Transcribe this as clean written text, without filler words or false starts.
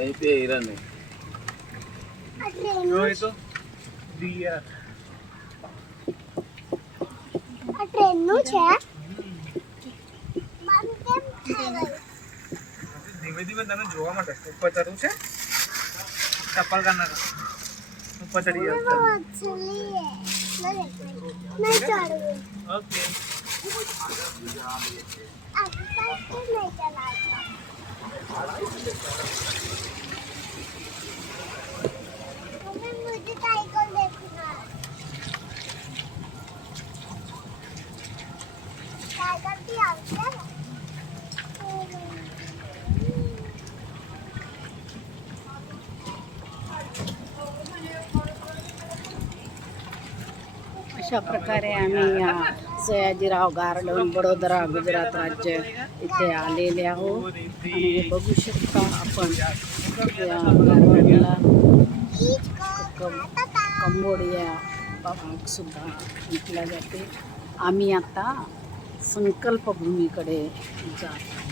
यहीं पे हिरन है। जो है तो डियर ટ્રેન નું છે મારું કેમ થઈ ગયું ધીમે ધીમે તને જોવા માટે ઉપર ચડવું છે ચપ્પલ કરનાર ઉપર ચડી જશે મછલી નહીં ચડવું ઓકે આ સાઈડ નહીં ચલાવતા मम्मी मुझे साइकिल देखना साइकिल भी आवश्यक है अशा प्रकारे आम्ही या सयाजीराव गार्डन वडोदरा गुजरात राज्य इथे आलेले आहोत आणि हे बघू शकता आपण या गार्डनला कंबोडिया भाग सुद्धा म्हटलं जाते. आम्ही आता संकल्पभूमीकडे जातो.